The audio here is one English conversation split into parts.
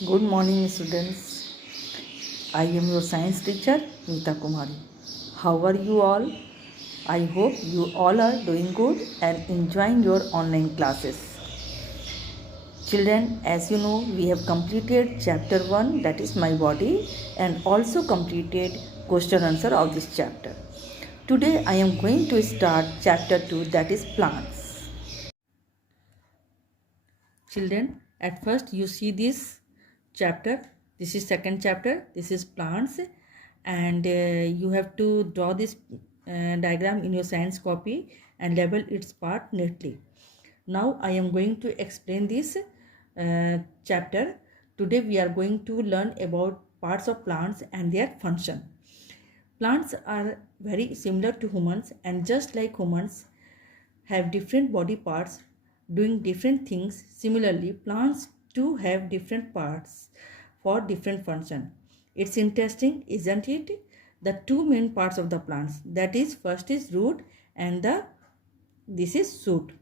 Good morning, students. I am your science teacher, Meeta Kumari. How are you all? I hope you all are doing good and enjoying your online classes. Children, as you know, we have completed chapter 1, that is my body, and also completed question answer of this chapter. Today I am going to start chapter 2, that is plants. Children, at first you see this chapter. This is second chapter. This is plants, and you have to draw this diagram in your science copy and label its part neatly. Now I am going to explain this chapter. Today we are going to learn about parts of plants and their function. Plants are very similar to humans, and just like humans have different body parts doing different things, similarly plants too have different parts for different function. It's interesting, isn't it? The two main parts of the plants, that is, first is root and this is shoot.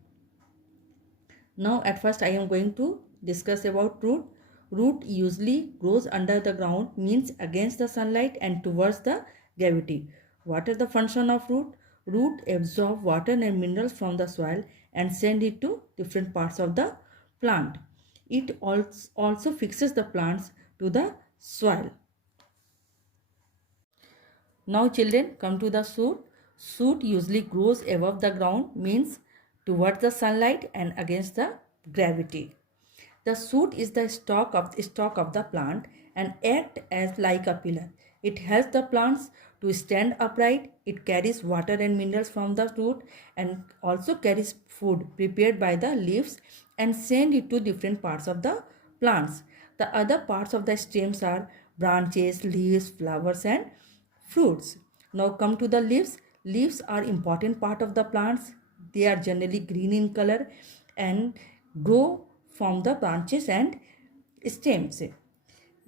Now at first I am going to discuss about root. Root usually grows under the ground, means against the sunlight and towards the gravity. What is the function of root? Root absorb water and minerals from the soil and send it to different parts of the plant. It also fixes the plants to the soil. Now children, come to the shoot. Shoot usually grows above the ground, means towards the sunlight and against the gravity. The shoot is the stalk of the plant and act as like a pillar. It helps the plants to stand upright. It carries water and minerals from the root and also carries food prepared by the leaves and send it to different parts of the plants. The other parts of the stems are branches, leaves, flowers and fruits. Now come to the leaves. Leaves are important part of the plants. They are generally green in color and grow from the branches and stems.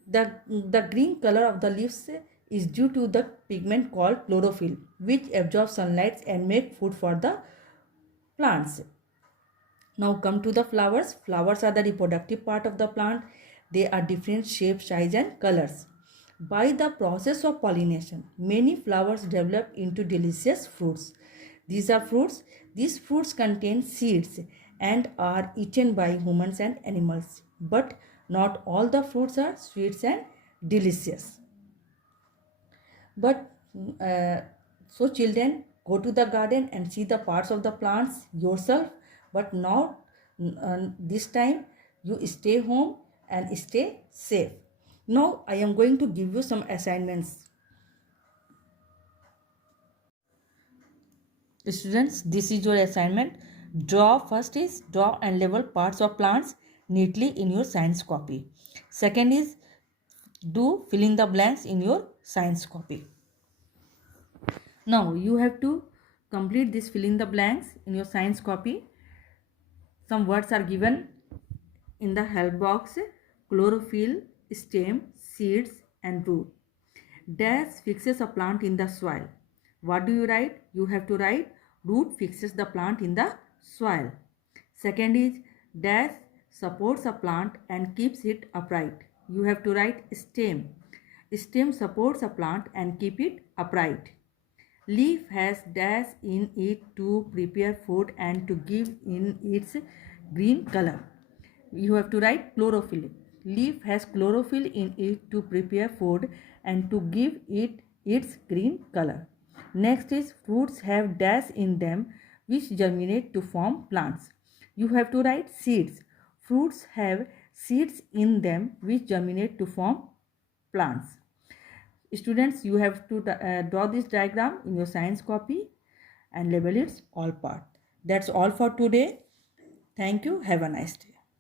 The green color of the leaves is due to the pigment called chlorophyll, which absorbs sunlight and make food for the plants. Now come to the flowers. Flowers are the reproductive part of the plant. They are different shapes, size and colors. By the process of pollination, many flowers develop into delicious fruits. These are fruits. These fruits contain seeds and are eaten by humans and animals. But not all the fruits are sweet and delicious. But so children, go to the garden and see the parts of the plants yourself. But now this time you stay home and stay safe. Now I am going to give you some assignments. Students, this is your assignment. First is draw and label parts of plants neatly in your science copy. Second is do fill in the blanks in your science copy. Now you have to complete this fill in the blanks in your science copy. Some words are given in the help box: chlorophyll, stem, seeds and root. Dash fixes a plant in the soil. What do you write? You have to write root fixes the plant in the soil. Second is dash supports a plant and keeps it upright. You have to write stem. Stem supports a plant and keep it upright. Leaf has dash in it to prepare food and to give in its green color. You have to write chlorophyll. Leaf has chlorophyll in it to prepare food and to give it its green color. Next is fruits have dash in them which germinate to form plants. You have to write seeds. Fruits have seeds in them which germinate to form plants. Students, you have to draw this diagram in your science copy and label its all part. That's all for today. Thank you. Have a nice day.